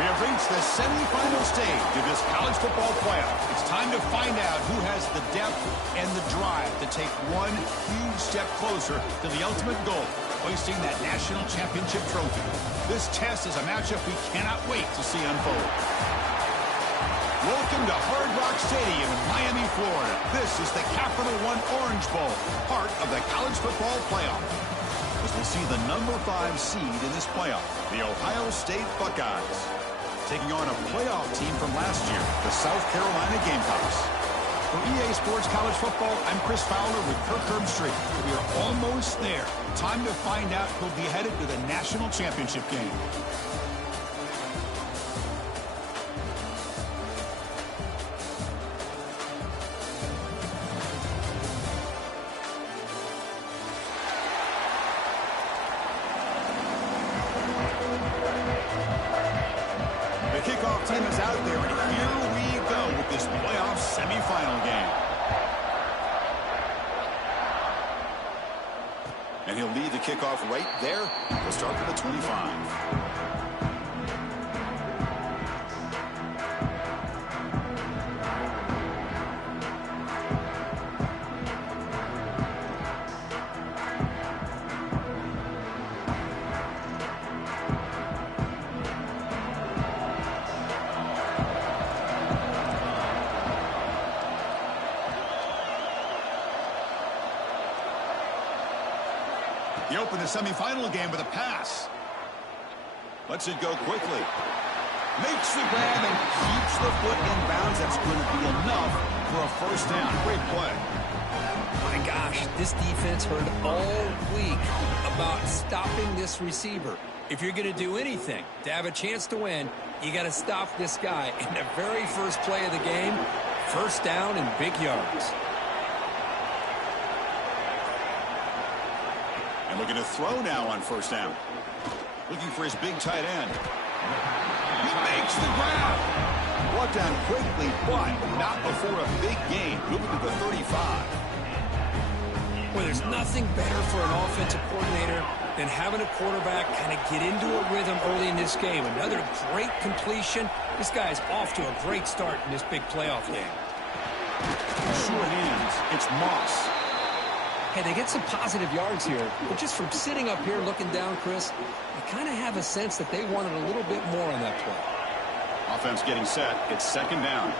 We have reached the semifinal stage of this college football playoff. It's time to find out who has the depth and the drive to take one huge step closer to the ultimate goal, hoisting that national championship trophy. This test is a matchup we cannot wait to see unfold. Welcome to Hard Rock Stadium in Miami, Florida. This is the Capital One Orange Bowl, part of the college football playoff. As we see the number 5 seed in this playoff, the Ohio State Buckeyes, taking on a playoff team from last year, the South Carolina Gamecocks. For EA Sports College Football, I'm Chris Fowler with Kirk Herbstreit. We are almost there. Time to find out who'll be headed to the national championship game. The kickoff team is out there, and here we go with this playoff semifinal game. And he'll lead the kickoff right there. He'll start at the 25. He opened the semifinal game with a pass. Lets it go quickly. Makes the grab and keeps the foot in bounds. That's going to be enough for a first down. Great play. My gosh, this defense heard all week about stopping this receiver. If you're going to do anything to have a chance to win, you got to stop this guy. In the very first play of the game, first down and big yards. And looking to throw now on first down. Looking for his big tight end. He makes the grab. Brought down quickly, but not before a big gain. Moving to the 35. Well, there's nothing better for an offensive coordinator than having a quarterback kind of get into a rhythm early in this game. Another great completion. This guy's off to a great start in this big playoff game. Short hands. It's Moss. Hey, they get some positive yards here, but just from sitting up here looking down, Chris, you kind of have a sense that they wanted a little bit more on that play. Offense getting set. It's second down.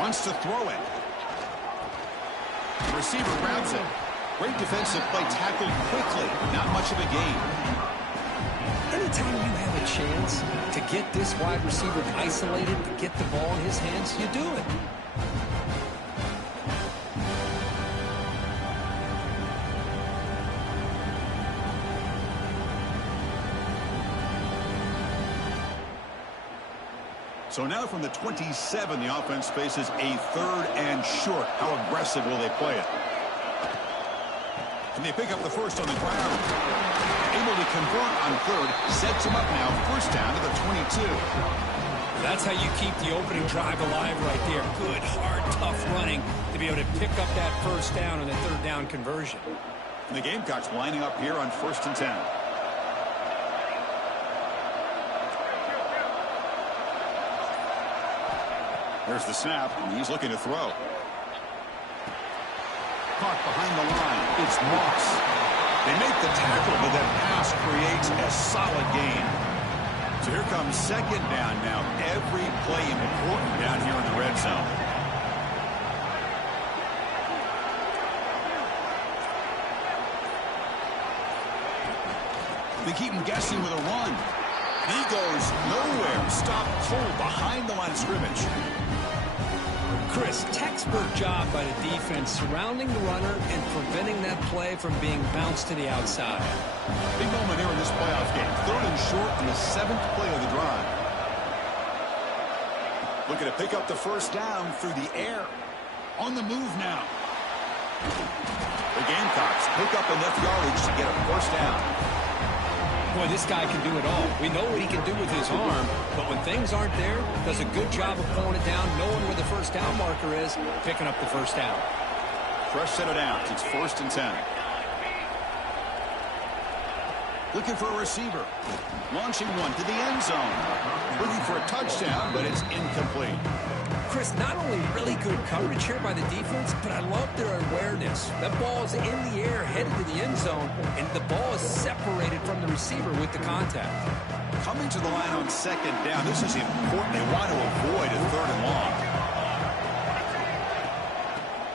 Wants to throw it. The receiver grabs it. Great defensive play, tackled quickly. Not much of a gain. Anytime you have a chance to get this wide receiver isolated, to get the ball in his hands, you do it. So now from the 27, the offense faces a third and short. How aggressive will they play it? And they pick up the first on the ground. Able to convert on third. Sets him up now. First down to the 22. That's how you keep the opening drive alive right there. Good, hard, tough running to be able to pick up that first down and the third down conversion. And the Gamecocks lining up here on 1st and 10. There's the snap, and he's looking to throw. Caught behind the line. It's Moss. They make the tackle, but that pass creates a solid gain. So here comes 2nd down now. Every play important down here in the red zone. They keep him guessing with a run. He goes nowhere. Stopped cold behind the line of scrimmage. Chris, textbook job by the defense surrounding the runner and preventing that play from being bounced to the outside. Big moment here in this playoff game. 3rd and short on the 7th play of the drive. Looking to pick up the 1st down through the air. On the move now. The Gamecocks pick up enough yardage to get a 1st down. Boy, this guy can do it all. We know what he can do with his arm, but when things aren't there, does a good job of pulling it down, knowing where the 1st down marker is, picking up the 1st down. Fresh set of downs. It's 1st and 10. Looking for a receiver. Launching one to the end zone. Looking for a touchdown, but it's incomplete. Chris, not only really good coverage here by the defense, but I love their awareness. That ball is in the air, headed to the end zone, and the ball is separated from the receiver with the contact. Coming to the line on 2nd down. This is important. They want to avoid a 3rd and long.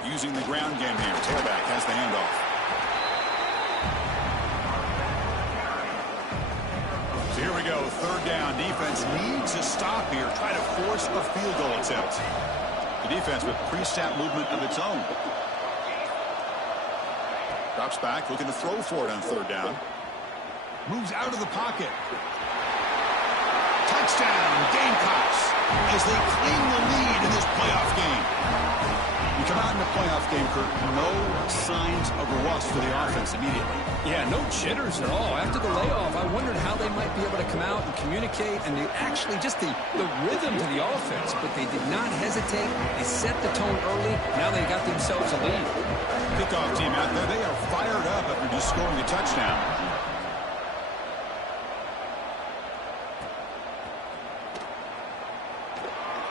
Using the ground game here. Tailback has the handoff. So here we go. 3rd down. Defense needs a stop here. Try to force a field goal attempt. The defense with pre-snap movement of its own. Drops back, looking to throw for it on 3rd down. Moves out of the pocket. Touchdown, Gamecocks, as they claim the lead in this playoff game. You come out in the playoff game, Kurt, no signs of rust for the offense immediately. Yeah, no jitters at all. After the layoff, I wondered how they might be able to come out and communicate and actually just the rhythm to the offense, but they did not hesitate. They set the tone early. Now they got themselves a lead. Kickoff team out there, they are fired up after just scoring a touchdown.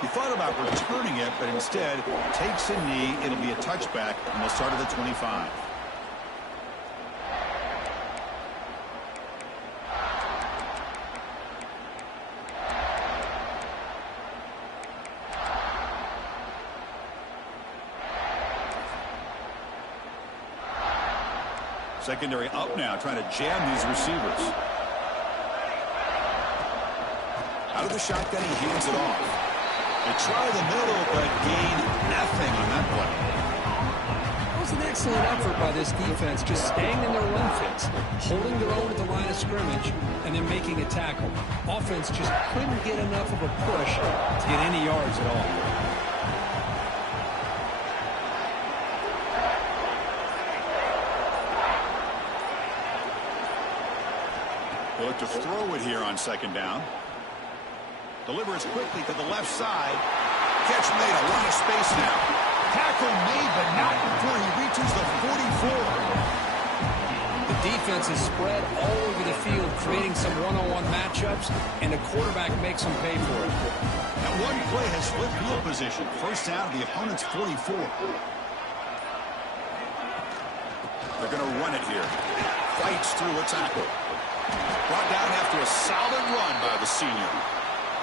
He thought about returning it, but instead takes a knee. It'll be a touchback, and they'll start at the 25. Secondary up now, trying to jam these receivers. Out of the shotgun, he hands it off. They try the middle, but gain nothing on that play. It was an excellent effort by this defense, just staying in their run fits, holding their own at the line of scrimmage, and then making a tackle. Offense just couldn't get enough of a push to get any yards at all. They'll look to throw it here on 2nd down. Delivers quickly to the left side. Catch made, a lot of space now. Tackle made, but not before he reaches the 44. The defense is spread all over the field, creating some one-on-one matchups, and the quarterback makes them pay for it. That one play has flipped field position. 1st down, the opponent's 44. They're going to run it here. Fights through a tackle. Brought down after a solid run by the senior.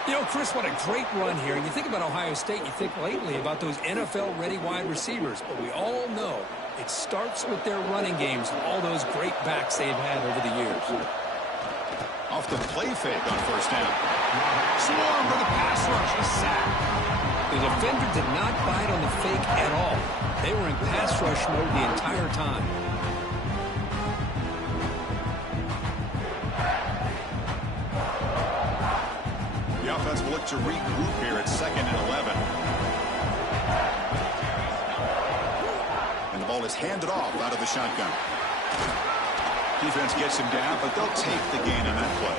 You know, Chris, what a great run here. And you think about Ohio State, you think lately about those NFL-ready wide receivers. But we all know it starts with their running games and all those great backs they've had over the years. Off the play fake on 1st down. Swarm for the pass rush. A sack. The defender did not bite on the fake at all. They were in pass rush mode the entire time. The offense will look to regroup here at 2nd and 11. And the ball is handed off out of the shotgun. Defense gets him down, but they'll take the gain on that play.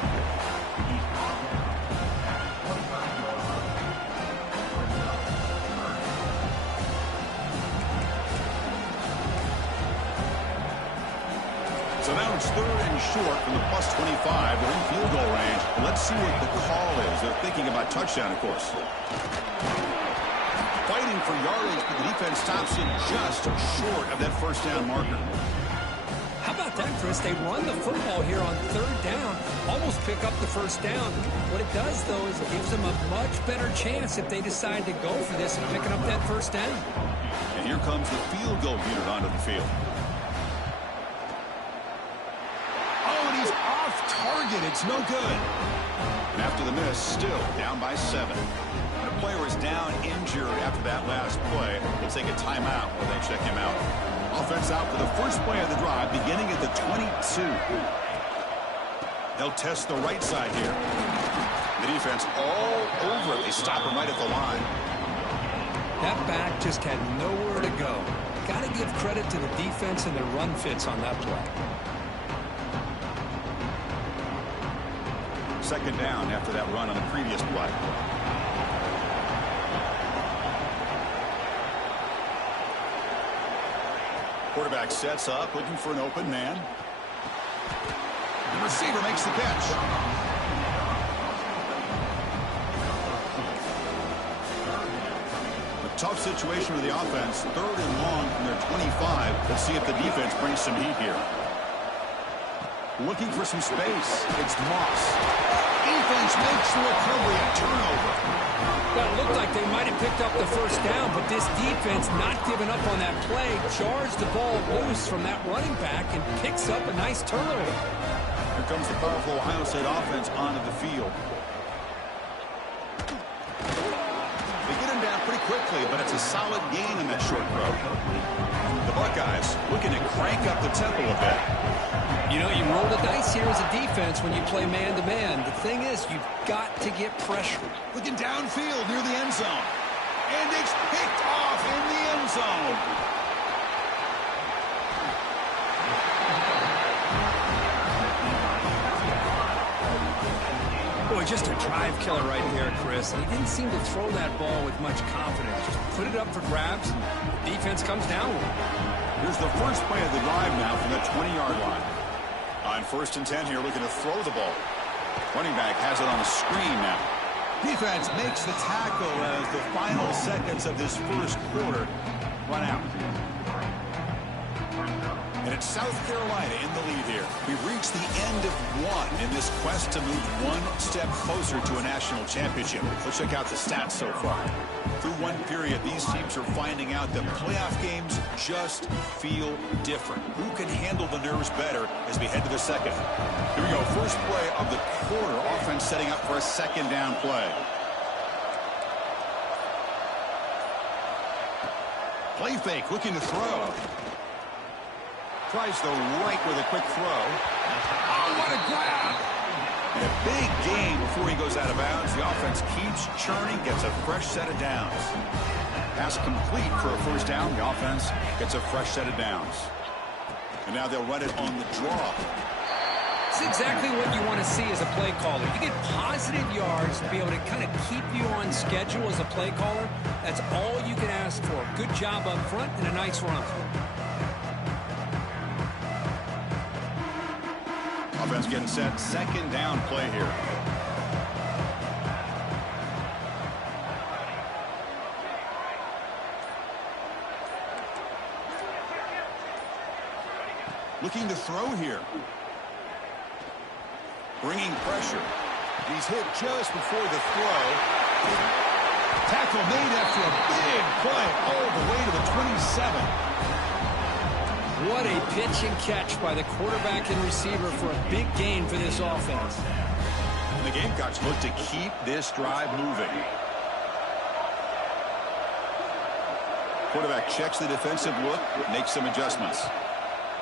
So now it's 3rd and short from the +25. They're in field goal range. Let's see what the call is. They're thinking about touchdown, of course. Fighting for yardage, but the defense stops it just short of that first down marker. How about that, Chris? They run the football here on 3rd down, almost pick up the first down. What it does, though, is it gives them a much better chance if they decide to go for this and picking up that first down. And here comes the field goal unit onto the field. Oh, and he's off target. It's no good. And after the miss, still down by 7. When a player is down injured after that last play, we'll take a timeout while they check him out. Offense out for the first play of the drive, beginning at the 22. They'll test the right side here. The defense all over it. They stop him right at the line. That back just had nowhere to go. Got to give credit to the defense and their run fits on that play. 2nd down after that run on the previous play. Quarterback sets up, looking for an open man. The receiver makes the catch. A tough situation for the offense. 3rd and long from their 25. Let's see if the defense brings some heat here. Looking for some space. It's Moss. Defense makes the recovery, a turnover. Well, it looked like they might have picked up the first down, but this defense not giving up on that play, charged the ball loose from that running back and picks up a nice turnover. Here comes the powerful Ohio State offense onto the field. They get him down pretty quickly, but it's a solid gain in that short throw. The Buckeyes looking to crank up the tempo a bit. You know, you roll the dice here as a defense when you play man-to-man. The thing is, you've got to get pressure. Looking downfield near the end zone. And it's picked off in the end zone. Boy, just a drive killer right there, Chris. And he didn't seem to throw that ball with much confidence. Just put it up for grabs, and the defense comes down with it. Here's the first play of the drive now from the 20-yard line. On 1st and 10 here, looking to throw the ball. Running back has it on the screen now. Defense makes the tackle as the final seconds of this first quarter run out. And it's South Carolina in the lead here. We've reached the end of one in this quest to move one step closer to a national championship. Let's check out the stats so far. Through one period, these teams are finding out that playoff games just feel different. Who can handle the nerves better as we head to the second? Here we go. First play of the quarter. Offense setting up for a 2nd down play. Play fake, looking to throw. Tries the right with a quick throw. Oh, what a grab! And a big gain before he goes out of bounds. The offense keeps churning, gets a fresh set of downs. Pass complete for a first down. The offense gets a fresh set of downs. And now they'll run it on the draw. It's exactly what you want to see as a play caller. You get positive yards to be able to kind of keep you on schedule as a play caller. That's all you can ask for. Good job up front and a nice run. Offense getting set. 2nd down play here. Looking to throw here. Bringing pressure. He's hit just before the throw. Tackle made after a big play all the way to the 27. What a pitch and catch by the quarterback and receiver for a big gain for this offense. And the Gamecocks look to keep this drive moving. Quarterback checks the defensive look, makes some adjustments.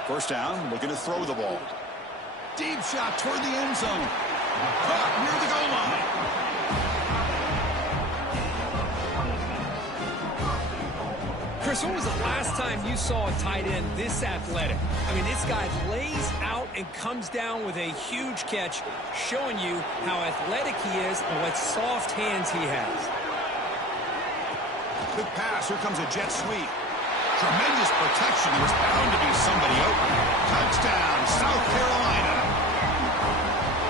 First down, looking to throw the ball. Deep shot toward the end zone. Caught near the goal line. Chris, when was the last time you saw a tight end this athletic? I mean, this guy lays out and comes down with a huge catch, showing you how athletic he is and what soft hands he has. Good pass. Here comes a jet sweep. Tremendous protection. There was bound to be somebody open. Touchdown, South Carolina.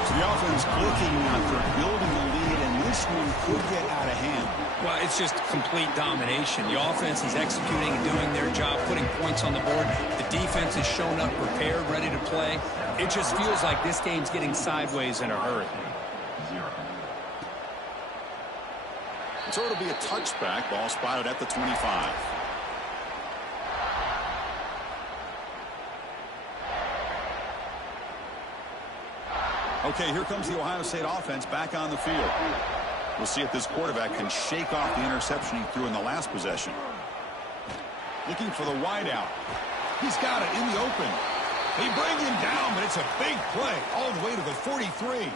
So the offense looking for building a lead, and this one could get out of hand. Well, it's just complete domination. The offense is executing and doing their job, putting points on the board. The defense has shown up prepared, ready to play. It just feels like this game's getting sideways in a hurry. So it'll be a touchback. Ball spotted at the 25. Okay, here comes the Ohio State offense back on the field. We'll see if this quarterback can shake off the interception he threw in the last possession. Looking for the wideout. He's got it in the open. They bring him down, but it's a big play all the way to the 43.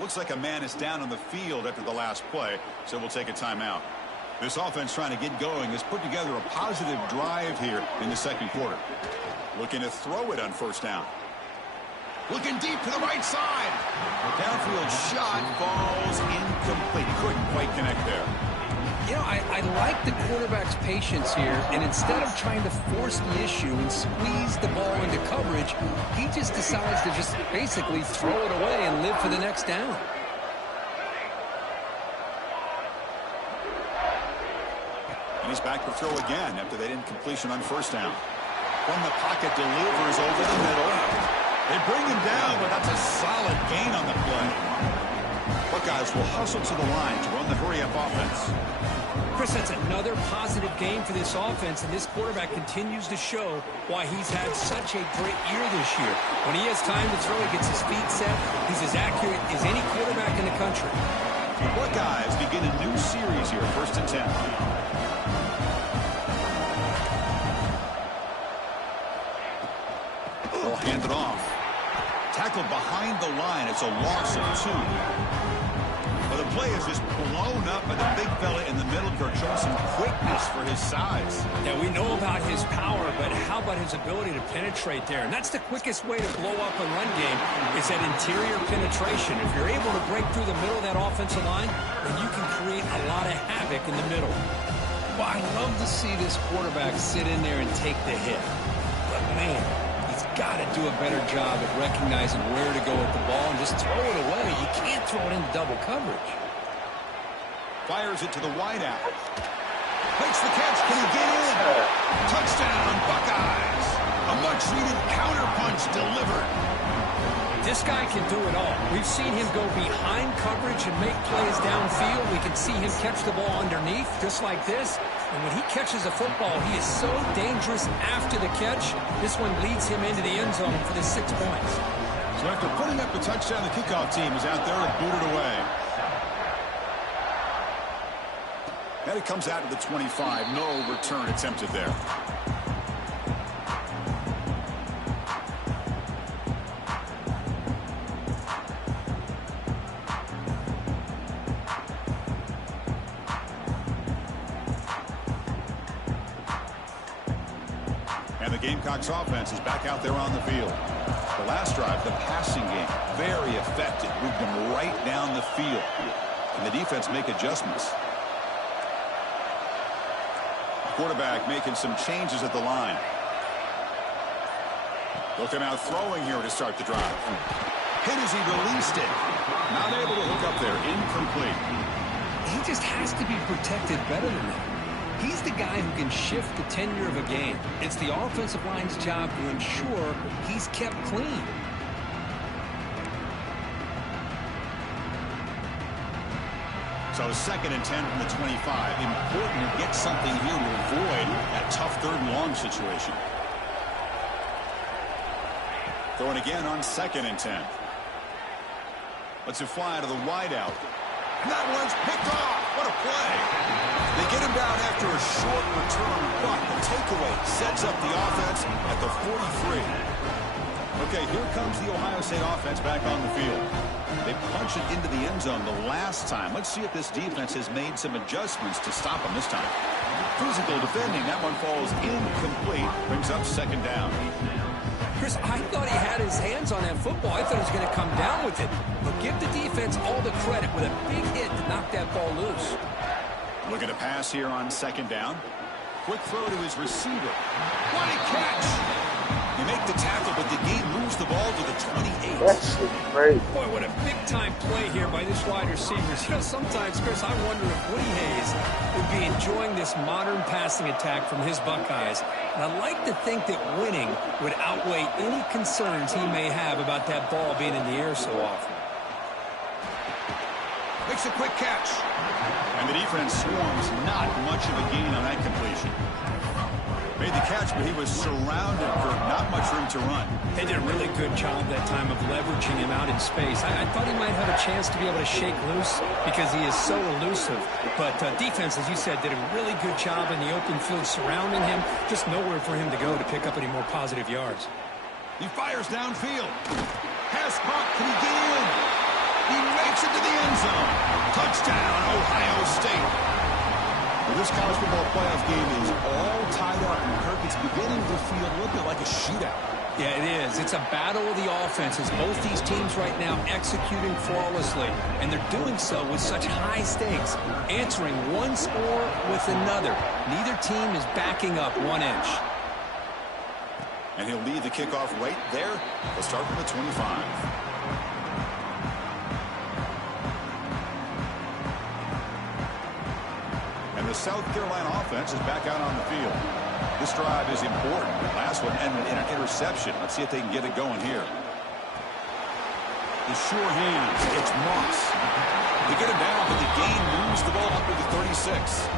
Looks like a man is down on the field after the last play, so we'll take a timeout. This offense trying to get going has put together a positive drive here in the second quarter. Looking to throw it on first down. Looking deep to the right side. The downfield shot falls incomplete. He couldn't quite connect there. You know, I like the quarterback's patience here, and instead of trying to force the issue and squeeze the ball into coverage, he just decides to just basically throw it away and live for the next down. And he's back to throw again after that incompletion on first down. From the pocket, delivers over the middle. They bring him down, but that's a solid gain on the play. Buckeyes will hustle to the line to run the hurry-up offense. Chris, that's another positive game for this offense, and this quarterback continues to show why he's had such a great year this year. When he has time to throw, he gets his feet set. He's as accurate as any quarterback in the country. The Buckeyes begin a new series here, 1st and 10. They'll hand it off. Tackled behind the line. It's a loss of 2. But the play is just blown up by the big fella in the middle. Showing some quickness for his size. Yeah, we know about his power, but how about his ability to penetrate there? And that's the quickest way to blow up a run game, is that interior penetration. If you're able to break through the middle of that offensive line, then you can create a lot of havoc in the middle. Well, I love to see this quarterback sit in there and take the hit. But, man, he's got to do a better job at recognizing where to go with the ball and just throw it away. You can't throw it into double coverage. Fires it to the wideout. Makes the catch. Can he get in? Touchdown, Buckeyes. A much-needed counterpunch delivered. This guy can do it all. We've seen him go behind coverage and make plays downfield. We can see him catch the ball underneath, just like this. And when he catches a football, he is so dangerous after the catch. This one leads him into the end zone for the 6 points. So after putting up the touchdown, the kickoff team is out there to boot it away. And it comes out to the 25. No return attempted there. And the Gamecocks offense is back out there on the field. The last drive, the passing game, very effective. Moved them right down the field. And the defense make adjustments. Quarterback making some changes at the line. Looking out throwing here to start the drive. Hit as he released it. Not able to hook up there. Incomplete. He just has to be protected better than that. He's the guy who can shift the tenure of a game. It's the offensive line's job to ensure he's kept clean. So 2nd and 10 from the 25. Important to get something here to avoid that tough 3rd and long situation. Throwing again on 2nd and 10. Lets it fly to the wideout. And that one's picked off. What a play. They get him down after a short return, but the takeaway sets up the offense at the 43. Okay, here comes the Ohio State offense back on the field. They punch it into the end zone the last time. Let's see if this defense has made some adjustments to stop them this time. Physical defending. That one falls incomplete. Brings up 2nd down. Chris, I thought he had his hands on that football. I thought he was going to come down with it. But give the defense all the credit with a big hit to knock that ball loose. Looking to pass here on 2nd down. Quick throw to his receiver. What a catch! You make the tackle, but the game moves the ball to the 28. That's great. Boy, what a big-time play here by this wide receiver. You know, sometimes, Chris, I wonder if Woody Hayes would be enjoying this modern passing attack from his Buckeyes. And I'd like to think that winning would outweigh any concerns he may have about that ball being in the air so often. Makes a quick catch. And the defense swarms. Not much of a gain on that completion. Made the catch, but he was surrounded for not much room to run. They did a really good job that time of leveraging him out in space. I thought he might have a chance to be able to shake loose because he is so elusive. But defense, as you said, did a really good job in the open field surrounding him. Just nowhere for him to go to pick up any more positive yards. He fires downfield. Pass caught. Can he get in? He makes it to the end zone. Touchdown, Ohio State. Well, this college football playoff game is all tied up, and Kirk, it's beginning to feel a little bit like a shootout. Yeah, it is. It's a battle of the offenses. Both these teams right now executing flawlessly, and they're doing so with such high stakes, answering one score with another. Neither team is backing up 1 inch. And he'll lead the kickoff right there. They'll start from the 25. And the South Carolina offense is back out on the field. This drive is important. The last one ended in an interception. Let's see if they can get it going here. The sure hands. It's Moss. They get him down, but the gain moves the ball up to the 36.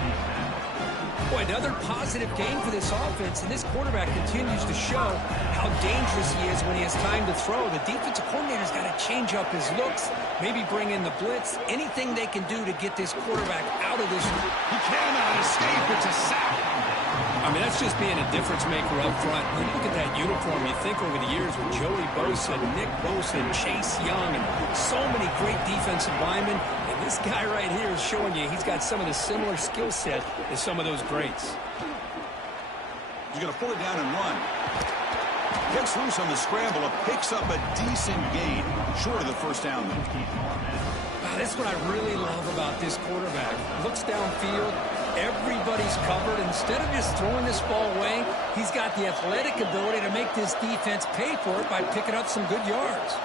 Boy, another positive game for this offense, and this quarterback continues to show how dangerous he is when he has time to throw. The defensive coordinator's got to change up his looks, maybe bring in the blitz, anything they can do to get this quarterback out of this. He cannot escape. It's a sack. I mean, that's just being a difference maker up front. When you look at that uniform, you think over the years with Joey Bosa, Nick Bosa, and Chase Young, and so many great defensive linemen. And this guy right here is showing you he's got some of the similar skill set as some of those greats. He's going to pull it down and run. Gets loose on the scramble and picks up a decent gain. Short of the first down, though. Wow, that's what I really love about this quarterback. Looks downfield. Everybody's covered. Instead of just throwing this ball away, he's got the athletic ability to make this defense pay for it by picking up some good yards.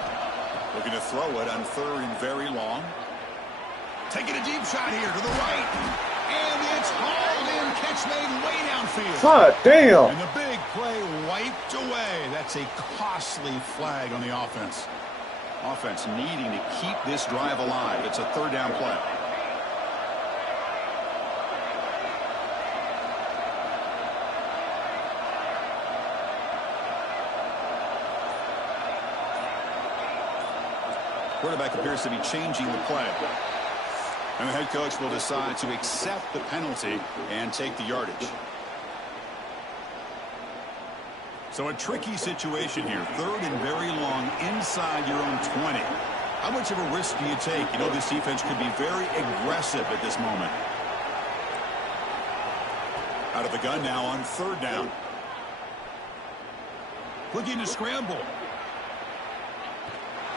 Looking to throw it on third and very long. Taking a deep shot here to the right. And it's hauled in. Catch made way downfield. God damn. And the big play wiped away. That's a costly flag on the offense. Offense needing to keep this drive alive. It's a third down play. Quarterback appears to be changing the play. And the head coach will decide to accept the penalty and take the yardage. So a tricky situation here. Third and very long inside your own 20. How much of a risk do you take? You know, this defense could be very aggressive at this moment. Out of the gun now on third down. Looking to scramble.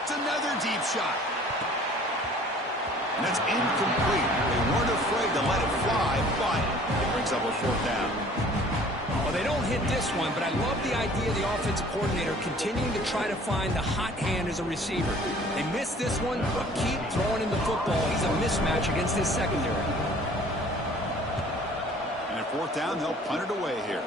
It's another deep shot. And that's incomplete. They weren't afraid to let it fly, but it brings up a fourth down. Well, they don't hit this one, but I love the idea of the offensive coordinator continuing to try to find the hot hand as a receiver. They missed this one, but keep throwing him the football. He's a mismatch against this secondary. And at fourth down, they'll punt it away here.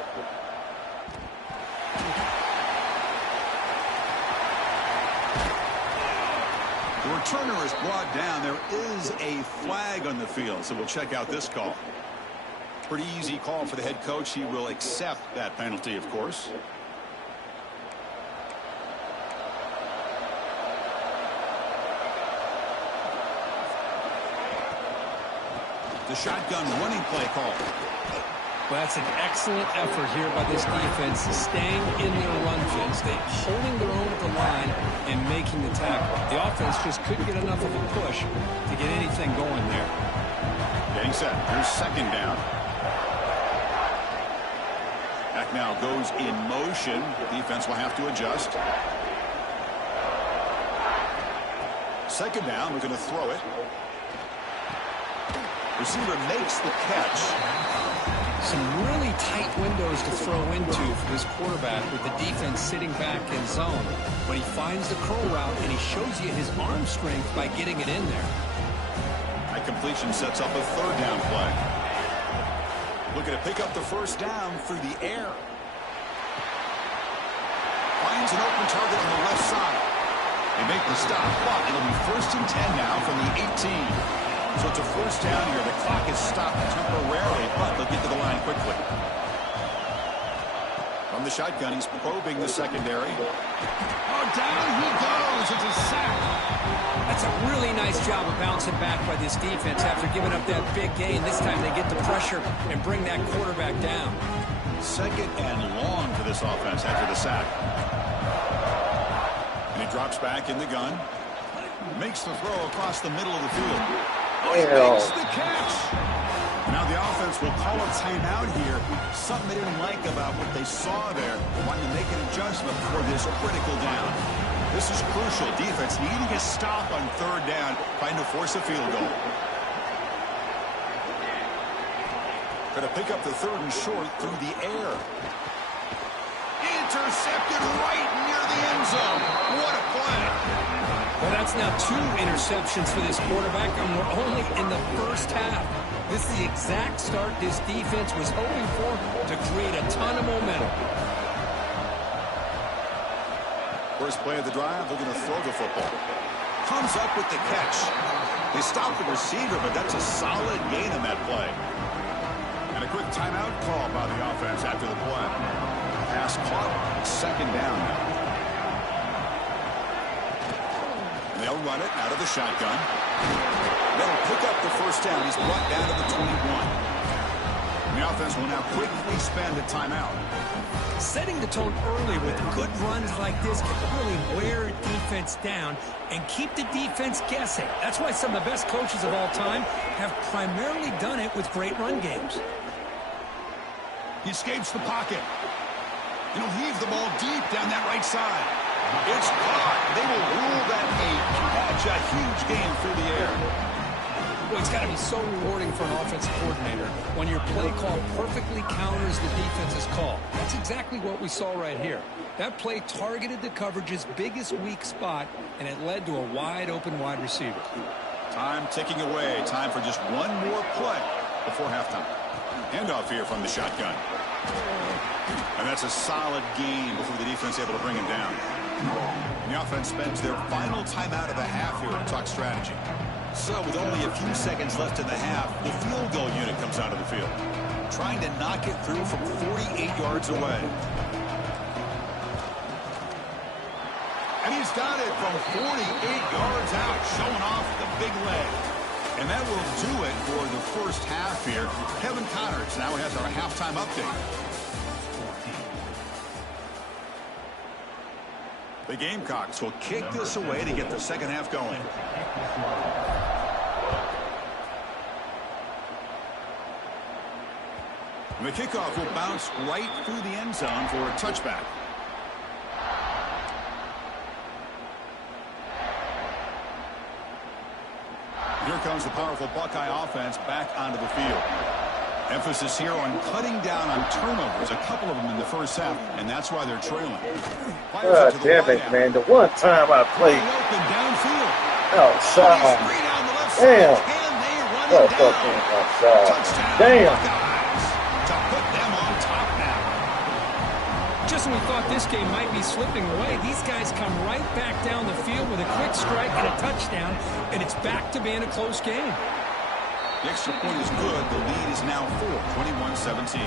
The returner is brought down. There is a flag on the field, so we'll check out this call. Pretty easy call for the head coach. He will accept that penalty, of course. The shotgun running play call. Well, that's an excellent effort here by this defense, staying in their run fence. They holding their own at the line and making the tackle. The offense just couldn't get enough of a push to get anything going there. Getting set. Here's second down. Back now goes in motion. Defense will have to adjust. Second down. We're going to throw it. Receiver makes the catch. Some really tight windows to throw into for this quarterback with the defense sitting back in zone. But he finds the curl route, and he shows you his arm strength by getting it in there. That completion sets up a third down play. Looking to pick up the first down through the air. Finds an open target on the left side. They make the stop, but it'll be 1st and 10 now from the 18. So it's a first down here. The clock is stopped temporarily, but they'll get to the line quickly. From the shotgun, he's probing the secondary. Oh, down he goes. It's a sack. That's a really nice job of bouncing back by this defense after giving up that big gain. This time they get the pressure and bring that quarterback down. 2nd and long for this offense after the sack. And he drops back in the gun. Makes the throw across the middle of the field. He makes the catch. Now the offense will call a timeout here. Something they didn't like about what they saw there. Wanting to make an adjustment for this critical down. This is crucial. Defense needing a stop on 3rd down, trying to force a field goal. Going to pick up the 3rd and short through the air. Intercepted right near the end zone. What a play. Well, that's now 2 interceptions for this quarterback, and we're only in the first half. This is the exact start this defense was hoping for to create a ton of momentum. First play of the drive, they're going to throw the football. Comes up with the catch. They stop the receiver, but that's a solid gain on that play. And a quick timeout call by the offense after the play. Pass caught, 2nd down now. And they'll run it out of the shotgun. They'll pick up the first down. He's brought down to the 21. And the offense will now quickly spend a timeout. Setting the tone early with good runs like this can really wear a defense down and keep the defense guessing. That's why some of the best coaches of all time have primarily done it with great run games. He escapes the pocket. And he'll heave the ball deep down that right side. It's caught. They will rule that a catch, a huge gain through the air. Well, it's got to be so rewarding for an offensive coordinator when your play call perfectly counters the defense's call. That's exactly what we saw right here. That play targeted the coverage's biggest weak spot, and it led to a wide-open wide receiver. Time ticking away. Time for just one more play before halftime. Handoff here from the shotgun. And that's a solid gain before the defense able to bring him down. And the offense spends their final timeout of the half here to talk strategy. So with only a few seconds left in the half, the field goal unit comes out of the field, trying to knock it through from 48 yards away. And he's got it from 48 yards out, showing off the big leg. And that will do it for the first half here. Kevin Connors now has our halftime update. The Gamecocks will kick this away to get the second half going. And the kickoff will bounce right through the end zone for a touchback. Here comes the powerful Buckeye offense back onto the field. Emphasis here on cutting down on turnovers, a couple of them in the first half, and that's why they're trailing. God damn it, man. The one time I played. Open downfield. Outside. Damn. Oh, fucking outside. Damn. To put them on top now. Just when we thought this game might be slipping away, these guys come right back down the field with a quick strike and a touchdown, and it's back to being a close game. The extra point is good. The lead is now 4, 21-17.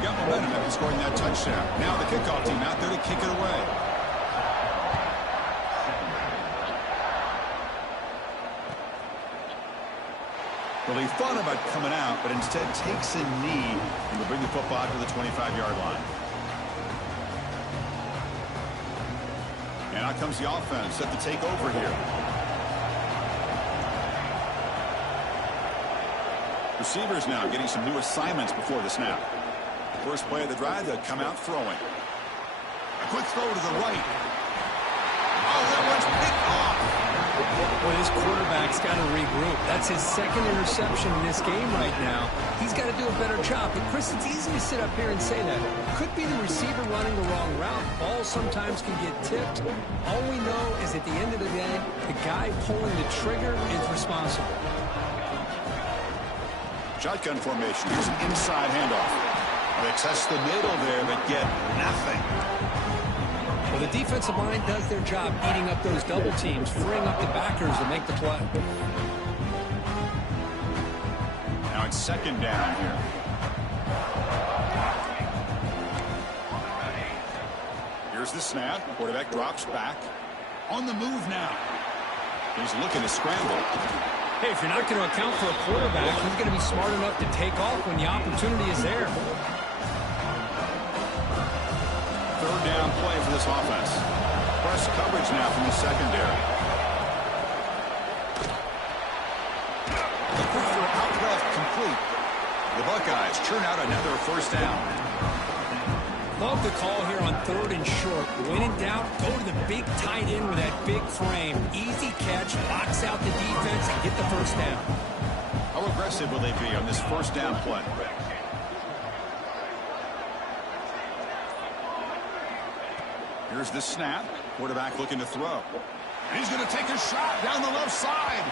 Got momentum after scoring that touchdown. Now the kickoff team out there to kick it away. Well, he thought about coming out, but instead takes a knee and will bring the football to the 25-yard line. And out comes the offense set to take over here. Receivers now getting some new assignments before the snap. First play of the drive, they'll come out throwing. A quick throw to the right. Oh, that one's picked off. Well, this quarterback's got to regroup. That's his second interception in this game right now. He's got to do a better job. But, Chris, it's easy to sit up here and say that. Could be the receiver running the wrong route. Balls sometimes can get tipped. All we know is at the end of the day, the guy pulling the trigger is responsible. Shotgun formation. Here's an inside handoff. They test the middle there, but get nothing. Well, the defensive line does their job eating up those double teams, freeing up the backers to make the play. Now it's second down here. Here's the snap. Quarterback drops back. On the move now. He's looking to scramble. Hey, if you're not going to account for a quarterback, he's going to be smart enough to take off when the opportunity is there. Third down play for this offense. Press coverage now from the secondary. The quick throw out left complete. The Buckeyes churn out another first down. Love the call here on third and short. When in doubt, go to the big tight end with that big frame. Easy catch, box out the defense, and get the first down. How aggressive will they be on this first down play? Here's the snap. Quarterback looking to throw. And he's going to take a shot down the left side.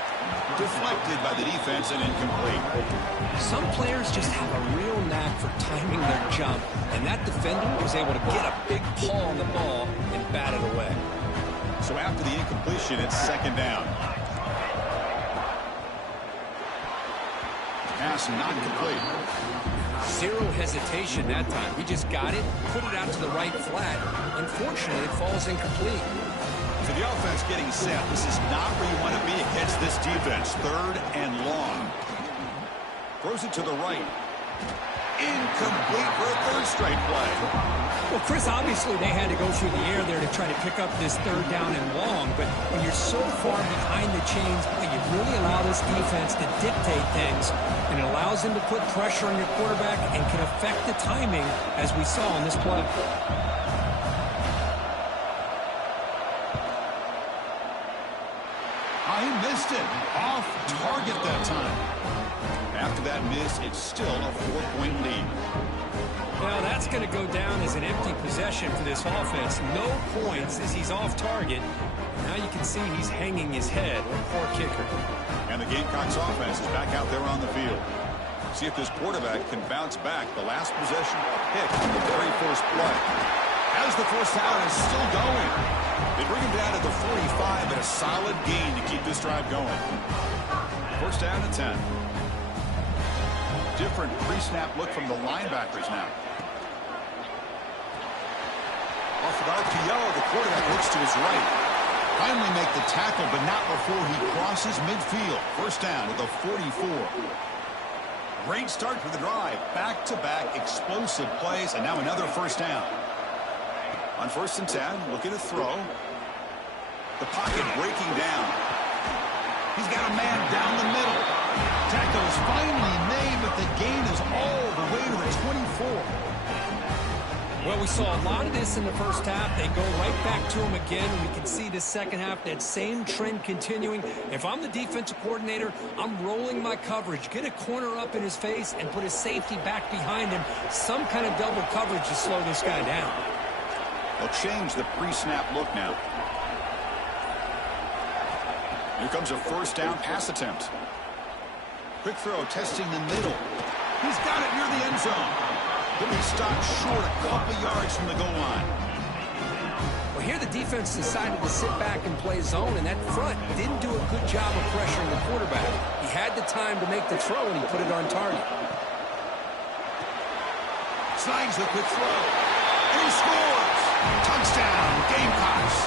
Deflected by the defense and incomplete. Some players just have a real knack for timing their jump, and that defender was able to get a big paw on the ball and bat it away. So after the incompletion, it's second down. Pass not complete. Zero hesitation that time. He just got it, put it out to the right flat. Unfortunately, it falls incomplete. So the offense getting set. This is not where you want to be against this defense. Third and long. Throws it to the right. Incomplete for a third straight play. Well, Chris, obviously they had to go through the air there to try to pick up this third down and long, but when you're so far behind the chains, you really allow this defense to dictate things, and it allows them to put pressure on your quarterback and can affect the timing, as we saw in this play. He missed it. Off target that time. After that miss, it's still a 4-point lead. Well, that's going to go down as an empty possession for this offense. No points as he's off target. Now you can see he's hanging his head. What a poor kicker. And the Gamecocks offense is back out there on the field. See if this quarterback can bounce back. The last possession, a pick from the very first play. As the first down is still going. They bring him down to the 45, and a solid gain to keep this drive going. First down and 10. Different pre-snap look from the linebackers now. Off of RPO, the quarterback looks to his right. Finally make the tackle, but not before he crosses midfield. First down at the 44. Great start for the drive. Back-to-back explosive plays, and now another first down. On first and 10, looking to throw. The pocket breaking down. He's got a man down the middle. Tackle is finally made, but the gain is all the way to the 24. Well, we saw a lot of this in the first half. They go right back to him again, and we can see the second half, that same trend continuing. If I'm the defensive coordinator, I'm rolling my coverage. Get a corner up in his face and put his safety back behind him. Some kind of double coverage to slow this guy down. They'll change the pre-snap look now. Here comes a first down pass attempt. Quick throw, testing the middle. He's got it near the end zone. He'll be stopped short a couple yards from the goal line. Well, here the defense decided to sit back and play zone, and that front didn't do a good job of pressuring the quarterback. He had the time to make the throw, and he put it on target. Slides the quick throw. And he scores. Touchdown, Gamecocks.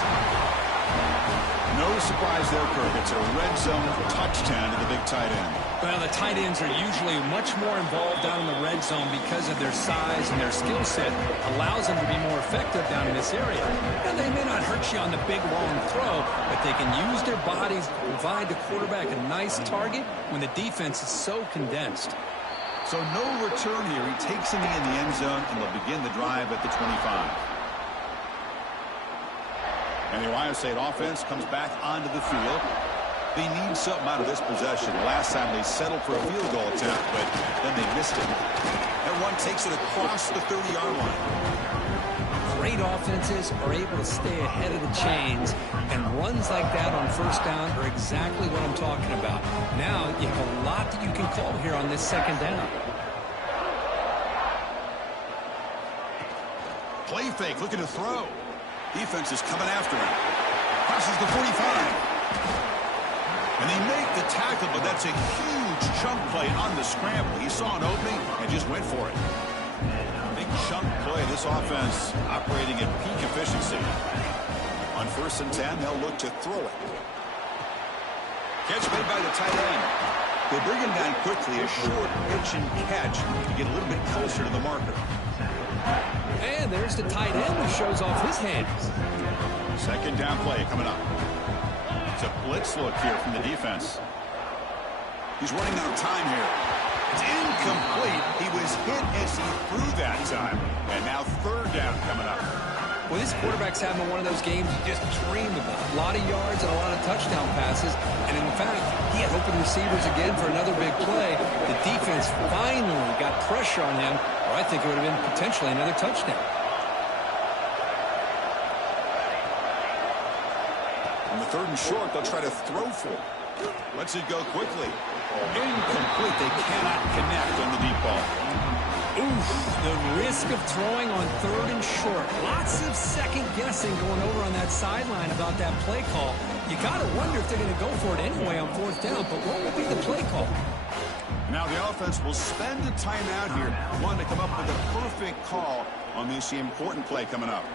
No surprise there, Kirk. It's a red zone touchdown to the big tight end. Well, the tight ends are usually much more involved down in the red zone because of their size and their skill set. Allows them to be more effective down in this area. And they may not hurt you on the big, long throw, but they can use their bodies to provide the quarterback a nice target when the defense is so condensed. So no return here. He takes him in the end zone, and they'll begin the drive at the 25. And the Ohio State offense comes back onto the field. They need something out of this possession. Last time they settled for a field goal attempt, but then they missed it. That run takes it across the 30-yard line. Great offenses are able to stay ahead of the chains, and runs like that on first down are exactly what I'm talking about. Now you have a lot that you can call here on this second down. Play fake, looking to throw. Defense is coming after him. Crosses the 45. And they make the tackle, but that's a huge chunk play on the scramble. He saw an opening and just went for it. Big chunk play. This offense operating at peak efficiency. On 1st and 10, they'll look to throw it. Catch made by the tight end. They bring him down quickly. A short pitch and catch to get a little bit closer to the marker. And there's the tight end who shows off his hands. Second down play coming up. It's a blitz look here from the defense. He's running out of time here. It's incomplete. He was hit as he threw that time. And now 3rd down coming up. Well, this quarterback's having one of those games you just dream about. A lot of yards and a lot of touchdown passes. And in fact, he had open receivers again for another big play. The defense finally got pressure on him, or I think it would have been potentially another touchdown. On the 3rd and short, they'll try to throw for it. Lets it go quickly. Incomplete. They cannot connect on the deep ball. Oof, the risk of throwing on 3rd and short. Lots of second guessing going over on that sideline about that play call. You got to wonder if they're going to go for it anyway on 4th down, but what will be the play call? Now the offense will spend a timeout here, wanting to come up with a perfect call on this important play coming up.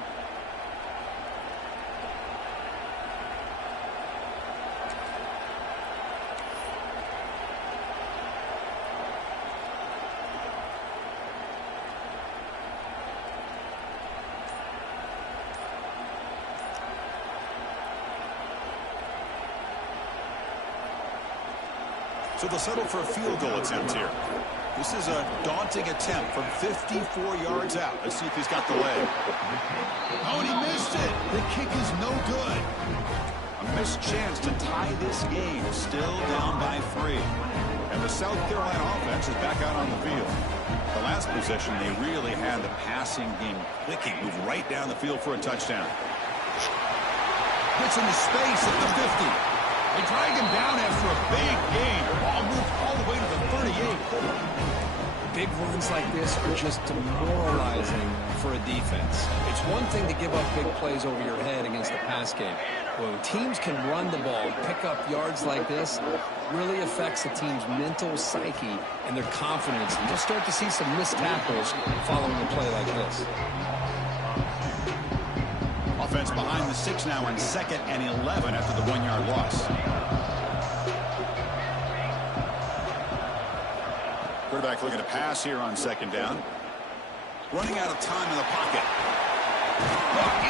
So they'll settle for a field goal attempt here. This is a daunting attempt from 54 yards out. Let's see if he's got the leg. Oh, and he missed it. The kick is no good. A missed chance to tie this game. Still down by 3. And the South Carolina offense is back out on the field. The last possession, they really had the passing game clicking. Move right down the field for a touchdown. Gets into space at the 50. They drag him down after a big gain. Ball moved all the way to the 38. Big runs like this are just demoralizing for a defense. It's one thing to give up big plays over your head against the pass game. When teams can run the ball, pick up yards like this, really affects the team's mental psyche and their confidence. And you'll start to see some missed tackles following a play like this. Offense behind the 6 now on 2nd and 11 after the 1-yard loss. Quarterback looking to pass here on 2nd down. Running out of time in the pocket.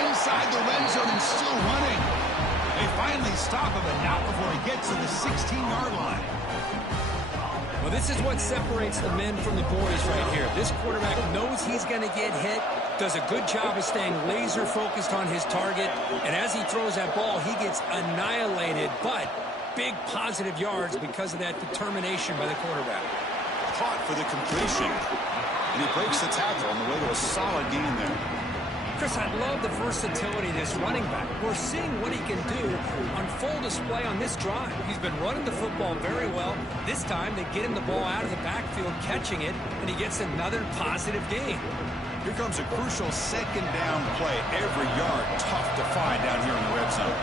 Inside the red zone and still running. They finally stop him, but not before he gets to the 16-yard line. Well, this is what separates the men from the boys right here. This quarterback knows he's going to get hit, does a good job of staying laser focused on his target, and as he throws that ball, he gets annihilated, but big positive yards because of that determination by the quarterback. Caught for the completion, and he breaks the tackle on the way to a solid gain there. Chris, I love the versatility of this running back. We're seeing what he can do on full display on this drive. He's been running the football very well. This time, they get him the ball out of the backfield, catching it, and he gets another positive gain. Here comes a crucial 2nd down play. Every yard tough to find down here in the red zone.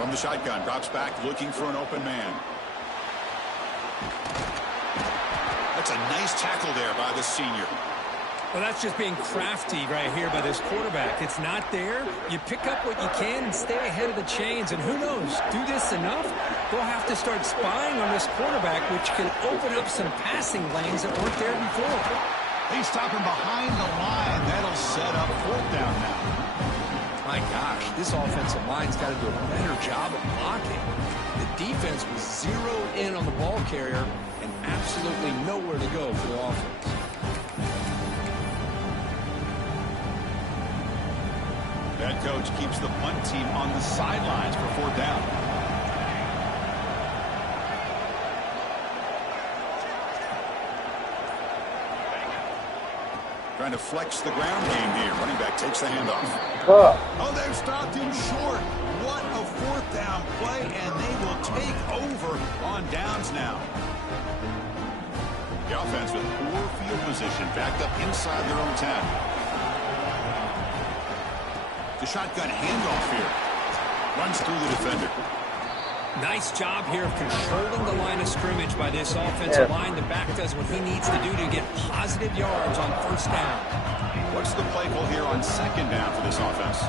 From the shotgun, drops back, looking for an open man. That's a nice tackle there by the senior. Well, that's just being crafty right here by this quarterback. It's not there. You pick up what you can and stay ahead of the chains. And who knows, do this enough, they'll have to start spying on this quarterback, which can open up some passing lanes that weren't there before. They stop him behind the line. That'll set up 4th down now. My gosh, this offensive line's got to do a better job of blocking. The defense was zeroed in on the ball carrier and absolutely nowhere to go for the offense. Head coach keeps the punt team on the sidelines for 4th down. Trying to flex the ground game here. Running back takes the handoff. Oh, they've stopped him short. What a fourth down play, and they will take over on downs now. The offense with poor field position, backed up inside their own 10. The shotgun handoff here. Runs through the defender. Nice job here of controlling the line of scrimmage by this offensive line. The back does what he needs to do to get positive yards on first down. What's the play call here on second down for this offense?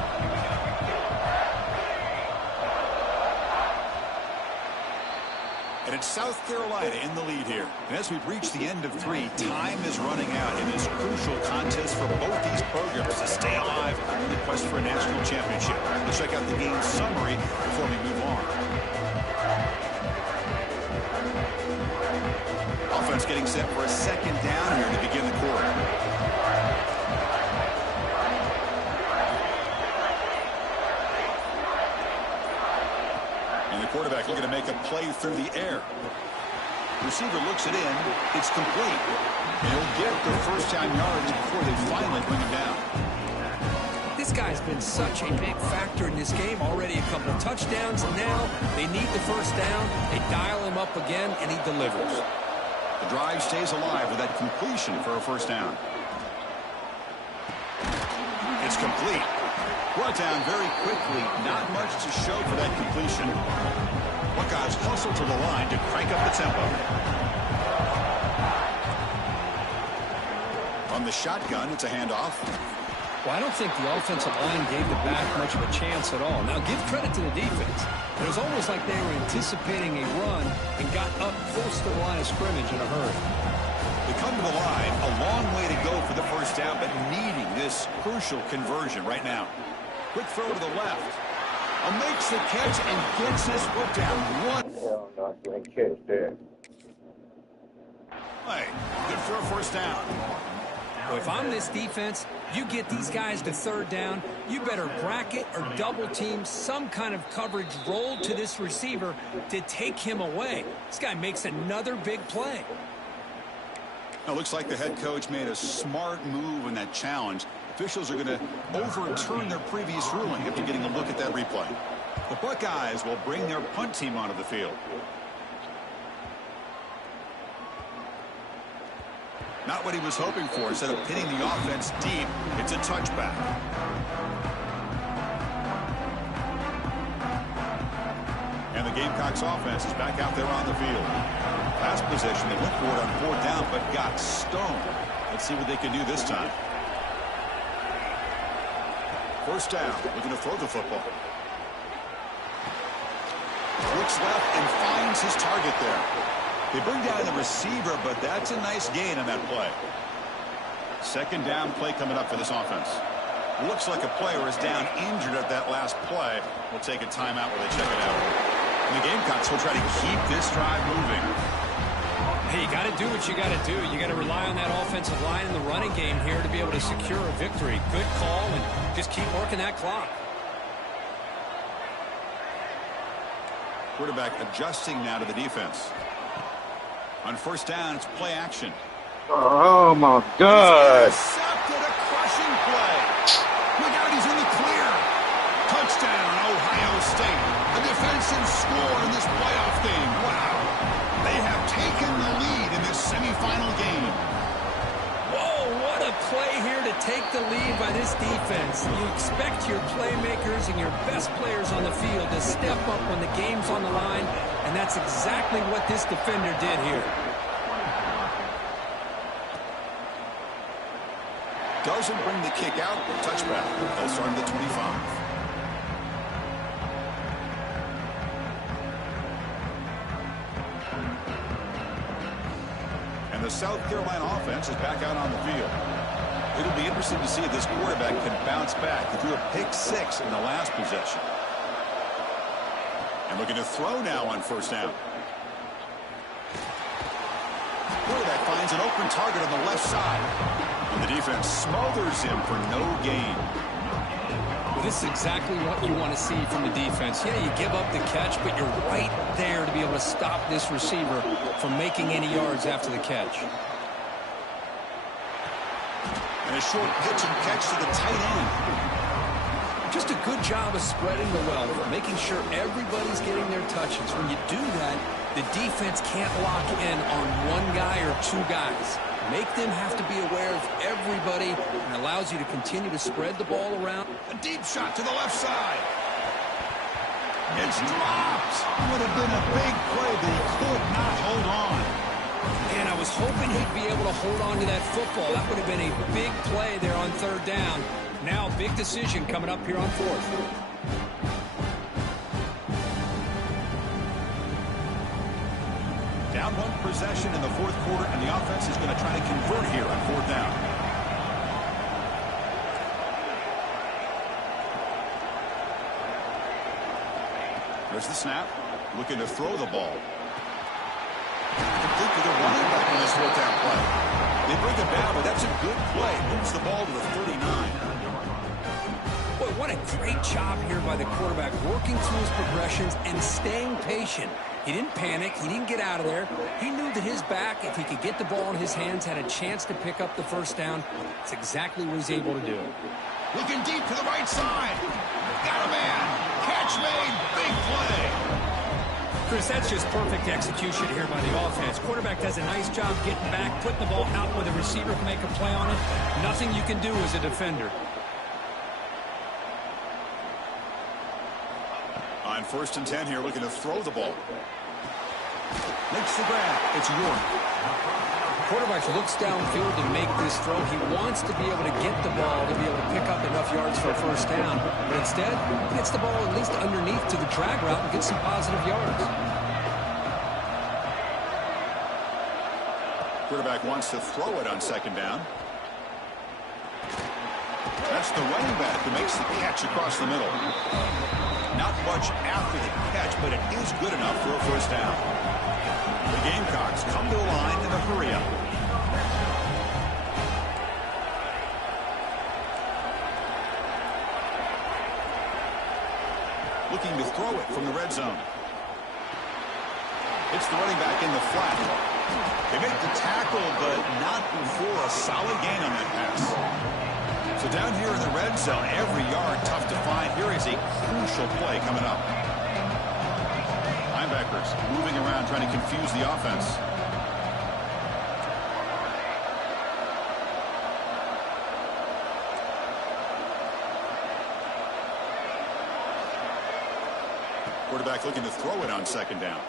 And it's South Carolina in the lead here. And as we've reached the end of 3, time is running out in this crucial contest for both these programs to stay alive in the quest for a national championship. Let's check out the game summary before we move on. Offense getting set for a second down here to begin the quarter. And the quarterback looking to make a play through the air. Receiver looks it in. It's complete. And he'll get the first down yards before they finally bring him down. This guy's been such a big factor in this game. Already a couple of touchdowns. Now they need the first down. They dial him up again, and he delivers. The drive stays alive with that completion for a first down. It's complete. Brought down very quickly. Not much to show for that completion. Buckeyes hustle to the line to crank up the tempo. On the shotgun, it's a handoff. Well, I don't think the offensive line gave the back much of a chance at all. Now, give credit to the defense. It was almost like they were anticipating a run and got up close to the line of scrimmage in a hurry. They come to the line, a long way to go for the first down, but needing this crucial conversion right now. Quick throw to the left. Makes the catch and gets his foot down. Hell no, you ain't catch that. Hey, good for a first down. Well, if I'm this defense, you get these guys to third down, you better bracket or double team some kind of coverage roll to this receiver to take him away. This guy makes another big play. Now, looks like the head coach made a smart move in that challenge. Officials are going to overturn their previous ruling after getting a look at that replay. The Buckeyes will bring their punt team onto the field. Not what he was hoping for. Instead of hitting the offense deep, it's a touchback. And the Gamecocks offense is back out there on the field. Last possession, they went for it on fourth down, but got stoned. Let's see what they can do this time. First down, looking to throw the football. Looks left and finds his target there. They bring down the receiver, but that's a nice gain on that play. Second down play coming up for this offense. Looks like a player is down injured at that last play. We'll take a timeout while they check it out. And the Gamecocks will try to keep this drive moving. Hey, you got to do what you got to do. You got to rely on that offensive line in the running game here to be able to secure a victory. Good call, and just keep working that clock. Quarterback adjusting now to the defense. On first down, it's play action. Oh, my God. Intercepted, a crushing play. Look out, he's in the clear. Touchdown, Ohio State. A defensive score in this playoff game. Wow. They have taken the lead in this semifinal game. Whoa, what a play here to take the lead by this defense. You expect your playmakers and your best players on the field to step up when the game's on the line, and that's exactly what this defender did here. Doesn't bring the kick out. Touchback. They'll start at the 25. And the South Carolina offense is back out on the field. It'll be interesting to see if this quarterback can bounce back. He threw a pick 6 in the last possession. And looking to throw now on first down. Quarterback finds an open target on the left side. And the defense smothers him for no gain. Well, this is exactly what you want to see from the defense. Yeah, you give up the catch, but you're right there to be able to stop this receiver from making any yards after the catch. And a short pitch and catch to the tight end. Just a good job of spreading the wealth, making sure everybody's getting their touches. When you do that, the defense can't lock in on one guy or two guys. Make them have to be aware of everybody, and allows you to continue to spread the ball around. A deep shot to the left side. It's dropped. Would have been a big play, but he could not hold on. And I was hoping he'd be able to hold on to that football. That would have been a big play there on third down. Now, big decision coming up here on fourth. Down one possession in the fourth quarter, and the offense is going to try to convert here on fourth down. There's the snap. Looking to throw the ball. Complete to the running back in this fourth down play. They bring him down, but that's a good play. Moves the ball to the 39. Boy, what a great job here by the quarterback, working through his progressions and staying patient. He didn't panic. He didn't get out of there. He knew that his back, if he could get the ball in his hands, had a chance to pick up the first down. It's exactly what he's able to do. Looking deep to the right side. Got a man. Catch made. Big play. Chris, that's just perfect execution here by the offense. Quarterback does a nice job getting back, putting the ball out where the receiver can make a play on it. Nothing you can do as a defender. On 1st and 10 here, looking to throw the ball. Makes the grab. It's York. Quarterback looks downfield to make this throw. He wants to be able to get the ball to be able to pick up enough yards for a first down. But instead, he gets the ball at least underneath to the drag route and gets some positive yards. Quarterback wants to throw it on 2nd down. That's the running back who makes the catch across the middle. Not much after the catch, but it is good enough for a first down. The Gamecocks come to the line in a hurry-up. Looking to throw it from the red zone. It's the running back in the flat. They make the tackle, but not before a solid gain on that pass. So down here in the red zone, every yard tough to find. Here is a crucial play coming up. Linebackers moving around, trying to confuse the offense. Quarterback looking to throw it on 2nd down.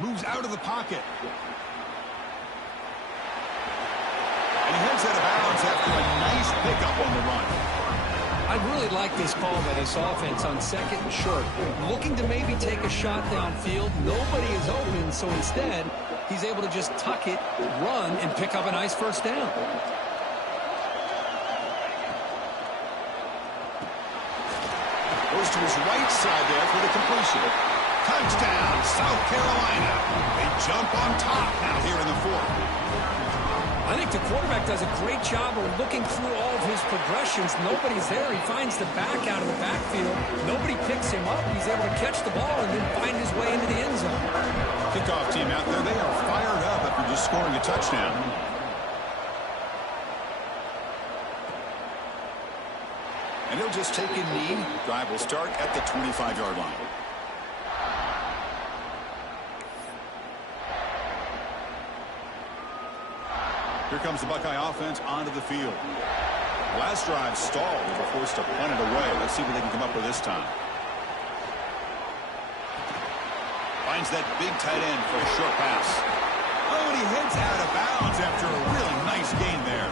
Moves out of the pocket. And he heads out of bounds after a nice pickup on the run. I really like this call by this offense on 2nd and short. Looking to maybe take a shot downfield. Nobody is open, so instead, he's able to just tuck it, run, and pick up a nice first down. Goes to his right side there for the completion. Touchdown, South Carolina. They jump on top now here in the fourth. I think the quarterback does a great job of looking through all of his progressions. Nobody's there. He finds the back out of the backfield. Nobody picks him up. He's able to catch the ball and then find his way into the end zone. Kickoff team out there. They are fired up after just scoring a touchdown. And they'll just take a knee. Drive will start at the 25-yard line. Here comes the Buckeye offense onto the field. Last drive stalled. They were forced to punt it away. Let's see what they can come up with this time. Finds that big tight end for a short pass. Oh, and he heads out of bounds after a really nice gain there.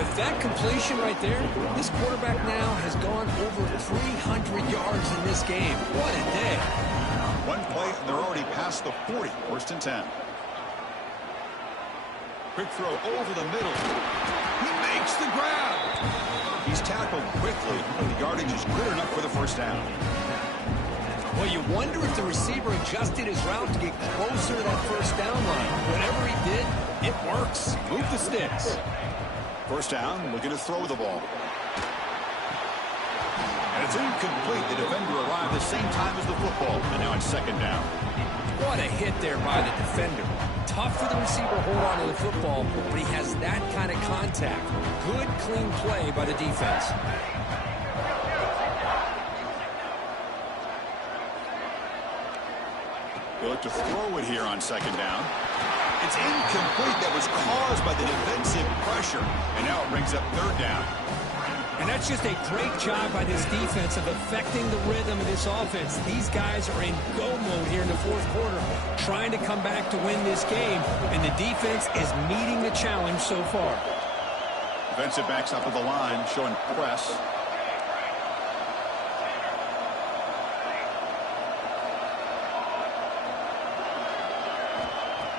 With that completion right there, this quarterback now has gone over 300 yards in this game. What a day. One play, and they're already past the 40. 1st and 10. Quick throw over the middle. He makes the grab. He's tackled quickly, but the yardage is good enough for the first down. Well, you wonder if the receiver adjusted his route to get closer to that first down line. Whatever he did, it works. Move the sticks. First down, looking to throw the ball. And it's incomplete. The defender arrived the same time as the football, and now it's 2nd down. What a hit there by the defender. tough for the receiver to hold on to the football, but he has that kind of contact. Good, clean play by the defense. They'll look to throw it here on second down. It's incomplete. That was caused by the defensive pressure. And now it brings up third down. And that's just a great job by this defense of affecting the rhythm of this offense. These guys are in go mode here in the fourth quarter, trying to come back to win this game. And the defense is meeting the challenge so far. Defensive backs up at the line, showing press.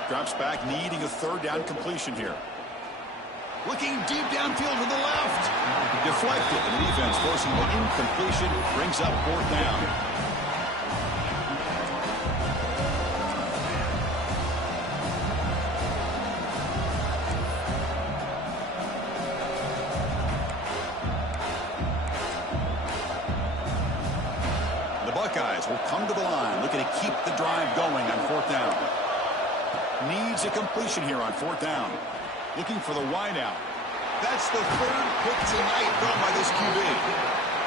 Drops back, needing a third down completion here. Looking deep downfield to the left. Deflected, and the defense forcing the incompletion, brings up fourth down. The Buckeyes will come to the line, looking to keep the drive going on fourth down. Needs a completion here on fourth down. Looking for the wideout. That's the third pick tonight thrown by this QB.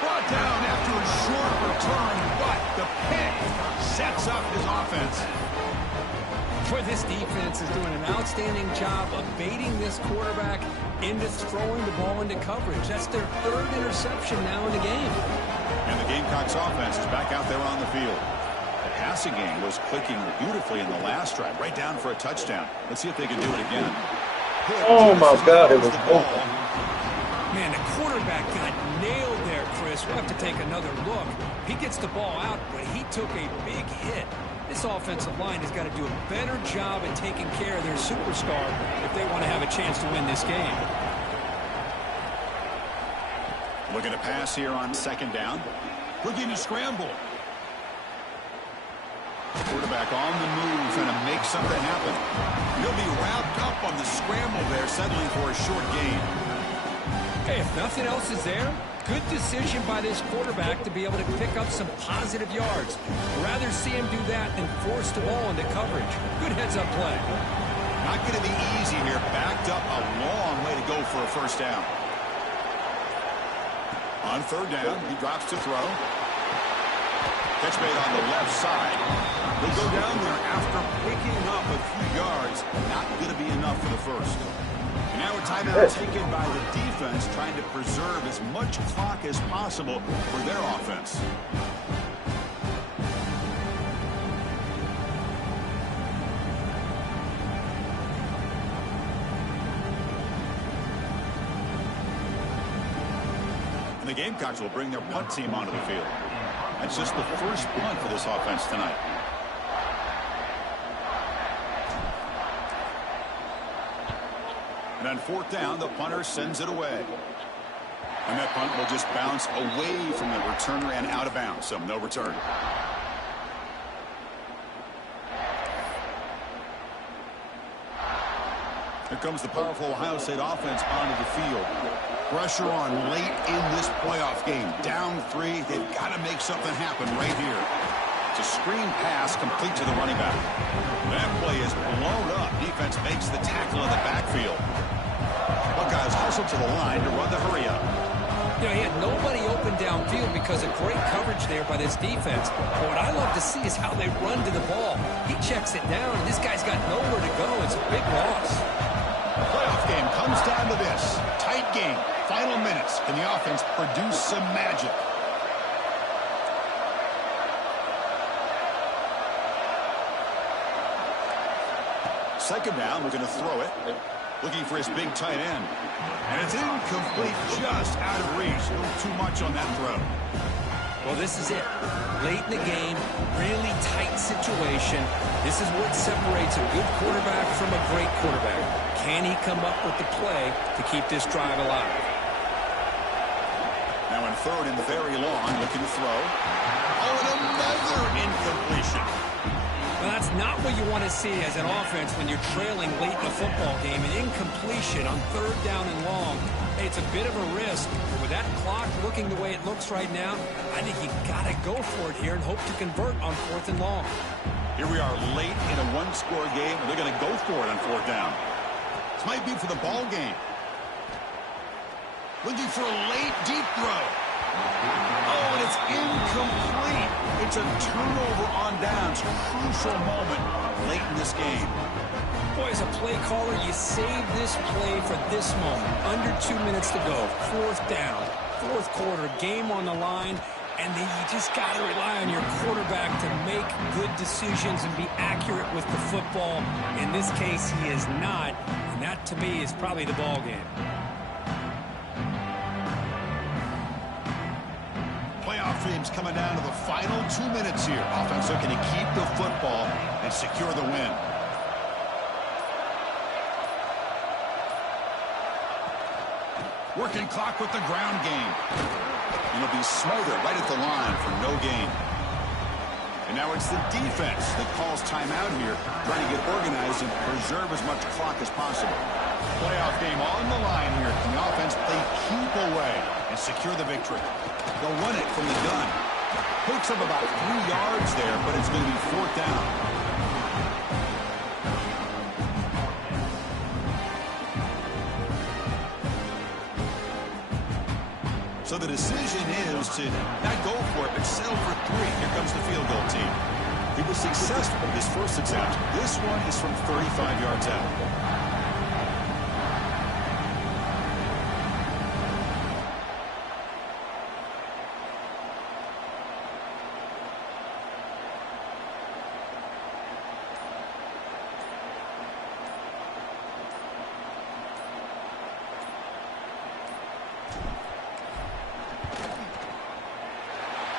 Brought down after a short return, but the pick sets up his offense. Boy, this defense is doing an outstanding job of baiting this quarterback into throwing the ball into coverage. That's their third interception now in the game. And the Gamecocks offense is back out there on the field. The passing game was clicking beautifully in the last drive, right down for a touchdown. Let's see if they can do it again. Oh, my God, it was open. Man, the quarterback got nailed there, Chris. We'll have to take another look. He gets the ball out, but he took a big hit. This offensive line has got to do a better job at taking care of their superstar if they want to have a chance to win this game. Looking to pass here on second down. Looking to scramble. Quarterback on the move, trying to make something happen. He'll be wrapped up on the scramble there, settling for a short gain. Hey, if nothing else is there, good decision by this quarterback to be able to pick up some positive yards. Rather see him do that than force the ball into coverage. Good heads-up play. Not going to be easy here. Backed up a long way to go for a first down. On third down, he drops to throw. Catch made on the left side. They go down there after picking up a few yards. Not going to be enough for the first. And now a timeout taken by the defense, trying to preserve as much clock as possible for their offense. And the Gamecocks will bring their punt team onto the field. That's just the first punt for this offense tonight. And on fourth down, the punter sends it away. And that punt will just bounce away from the returner and out of bounds, so no return. Here comes the powerful Ohio State offense onto the field. Pressure on late in this playoff game. Down 3. They've got to make something happen right here. It's a screen pass complete to the running back. That play is blown up. Defense makes the tackle in the backfield. Buckeyes hustle to the line to run the hurry up. You know, he had nobody open downfield because of great coverage there by this defense. But what I love to see is how they run to the ball. He checks it down, and this guy's got nowhere to go. It's a big loss. The playoff game comes down to this. Tight game. Final minutes. Can the offense produce some magic? Second down, we're going to throw it. Looking for his big tight end. And it's incomplete, just out of reach. A little too much on that throw. Well, this is it. Late in the game, really tight situation. This is what separates a good quarterback from a great quarterback. Can he come up with the play to keep this drive alive? Now in third and very long, looking to throw. Oh, and another incompletion. Well, that's not what you want to see as an offense when you're trailing late in a football game. An incompletion on 3rd down and long. Hey, it's a bit of a risk. But with that clock looking the way it looks right now, I think you got to go for it here and hope to convert on 4th and long. Here we are late in a one-score game, and they're going to go for it on 4th down. This might be for the ball game. Looking for a late deep throw. Oh, and it's incomplete. It's a turnover on downs. Crucial moment late in this game. Boy, as a play caller, you save this play for this moment. Under 2 minutes to go. 4th down. 4th quarter. Game on the line. And then you just got to rely on your quarterback to make good decisions and be accurate with the football. In this case, he is not. And that, to me, is probably the ball game. Playoff dreams coming down to the final 2 minutes here. Offense looking to keep the football and secure the win. Working clock with the ground game. It'll be smothered right at the line for no gain. And now it's the defense that calls timeout here, trying to get organized and preserve as much clock as possible. Playoff game on the line here. Can the offense play keep away and secure the victory? They'll run it from the gun. Picks up about 3 yards there, but it's going to be 4th down. So the decision is to not go for it, but settle for 3. Here comes the field goal team. He was successful his first attempt. This one is from 35 yards out.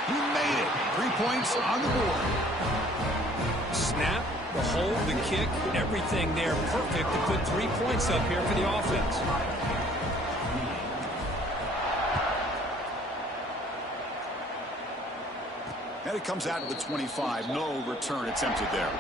He made it. 3 points on the board. Snap, the hold, the kick, everything there perfect to put 3 points up here for the offense. And it comes out to the 25. No return attempted there.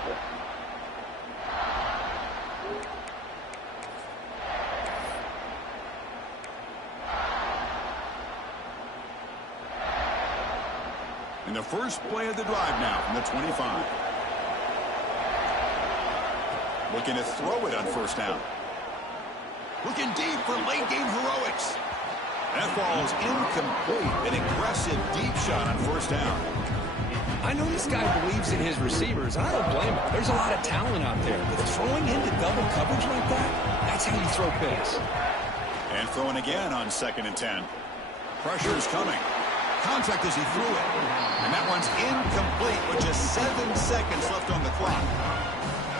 And the first play of the drive now from the 25. Looking to throw it on 1st down. Looking deep for late game heroics. That ball is incomplete. An aggressive deep shot on 1st down. I know this guy believes in his receivers. I don't blame him. There's a lot of talent out there. But throwing into double coverage like that, that's how you throw picks. And throwing again on 2nd and 10. Pressure is coming. Contact as he threw it. And that one's incomplete with just 7 seconds left on the clock.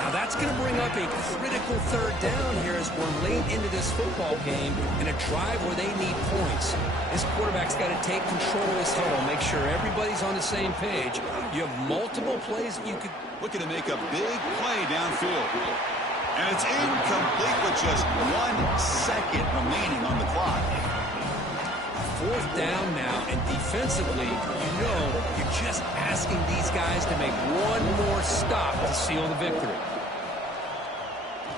Now that's going to bring up a critical 3rd down here as we're late into this football game in a drive where they need points. This quarterback's got to take control of this huddle, make sure everybody's on the same page. You have multiple plays that you could... Looking to make a big play downfield. And it's incomplete with just 1 second remaining on the clock. 4th down now, and defensively, you know you're just asking these guys to make one more stop to seal the victory.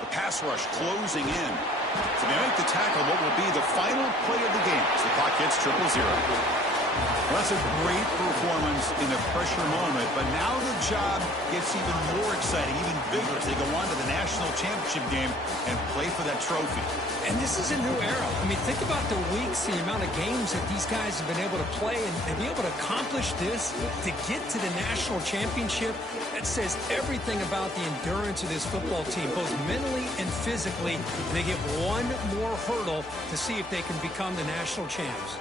The pass rush closing in. So they make the tackle what will be the final play of the game as the clock hits 0-0. Well, that's a great performance in a pressure moment, but now the job gets even more exciting, even bigger as they go on to the national championship game and play for that trophy. And this is a new era. I mean, think about the weeks, the amount of games that these guys have been able to play and be able to accomplish this, to get to the national championship. That says everything about the endurance of this football team, both mentally and physically. They get one more hurdle to see if they can become the national champs.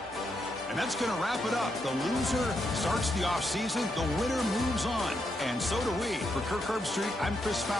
And that's going to wrap it up. The loser starts the offseason. The winner moves on. And so do we. For Kirk Herbstreit, I'm Chris Fowler.